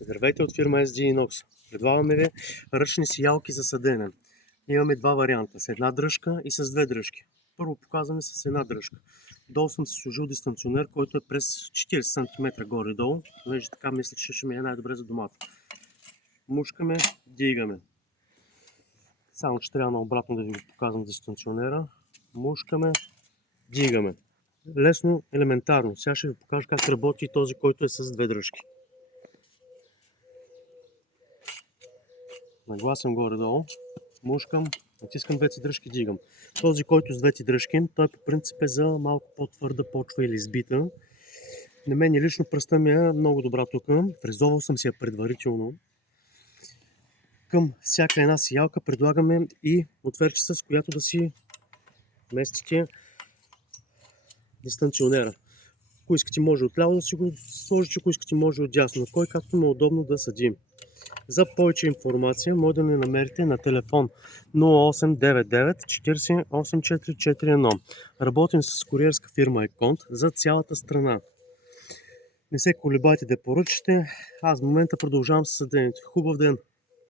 Здравейте от фирма SD Inox. Предлагаме ви ръчни сиялки за съдене. Имаме два варианта, с една дръжка и с две дръжки. Първо показваме с една дръжка. Долу съм си сложил дистанционер, който е през 40 см горе-долу, понеже така мисля, че ще ми е най-добре за домата. Мушкаме, дигаме. Само че трябва наобратно да ви го показвам дистанционера. Мушкаме, дигаме. Лесно, елементарно. Сега ще ви покажа как работи този, който е с две дръжки. Нагласям горе-долу, мушкам, натискам двете дръжки, дигам. Този, който с двете дръжки, той по принцип е за малко по-твърда почва или избита. На мен лично пръста ми е много добра тук. Фрезовал съм си я предварително. Към всяка една сиялка предлагаме и отверчица, с която да си местите дистанционера. Ако искате, може отляво да си го сложите, ако искате, може отдясно. Кой както му е удобно да съди. За повече информация може да ни намерите на телефон 0899 40 8441. Работим с куриерска фирма Еконт за цялата страна. Не се колебайте да поръчате. Аз в момента продължавам с съдението. Хубав ден!